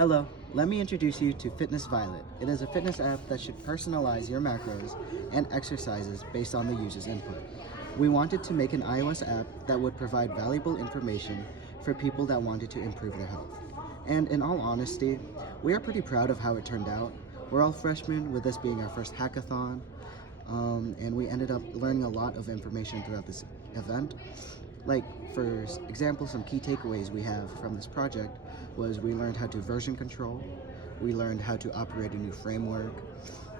Hello, let me introduce you to HackViolet. It is a fitness app that should personalize your macros and exercises based on the user's input. We wanted to make an iOS app that would provide valuable information for people that wanted to improve their health. And in all honesty, we are pretty proud of how it turned out. We're all freshmen, with this being our first hackathon, and we ended up learning a lot of information throughout this event. Like, for example, some key takeaways we have from this project was we learned how to version control, we learned how to operate a new framework,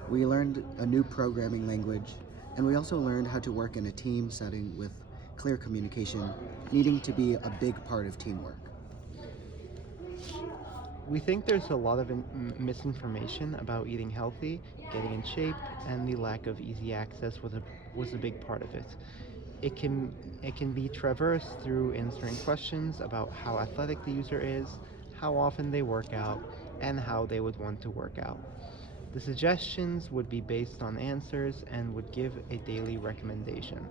we learned a new programming language, and we also learned how to work in a team setting with clear communication needing to be a big part of teamwork. We think there's a lot of misinformation about eating healthy, getting in shape, and the lack of easy access was a big part of it. It can be traversed through answering questions about how athletic the user is, how often they work out, and how they would want to work out. The suggestions would be based on answers and would give a daily recommendation.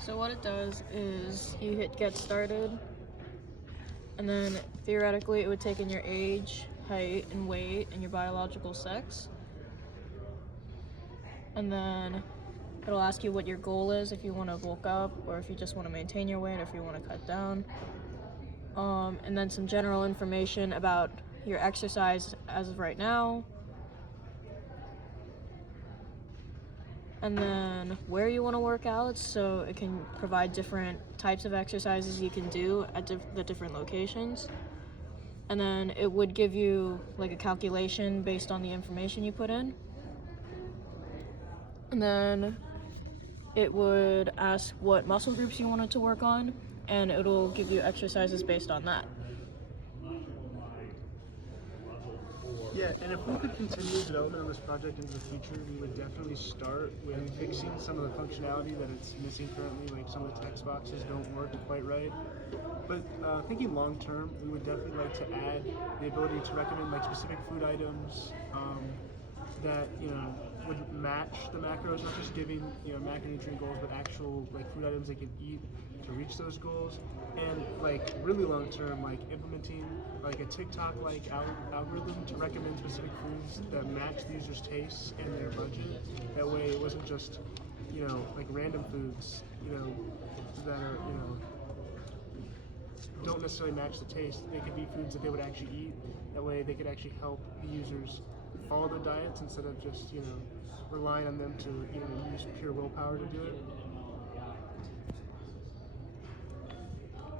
So what it does is you hit get started, and then theoretically it would take in your age, height, and weight, and your biological sex. And then it'll ask you what your goal is, if you want to bulk up, or if you just want to maintain your weight, or if you want to cut down. And then some general information about your exercise as of right now. And then where you want to work out, so it can provide different types of exercises you can do at the different locations. And then it would give you like a calculation based on the information you put in. And then it would ask what muscle groups you wanted to work on, and it'll give you exercises based on that. Yeah, and if we could continue development of this project into the future, we would definitely start with fixing some of the functionality that it's missing currently, like some of the text boxes don't work quite right. But thinking long term, we would definitely like to add the ability to recommend like specific food items that would match the macros, not just giving macronutrient goals, but actual like food items they can eat to reach those goals. And like really long term, like implementing like a TikTok like algorithm to recommend specific foods that match the user's tastes and their budget. That way it wasn't just like random foods that are don't necessarily match the taste. They could be foods that they would actually eat. That way they could actually help the users follow their diets instead of just relying on them to use pure willpower to do it.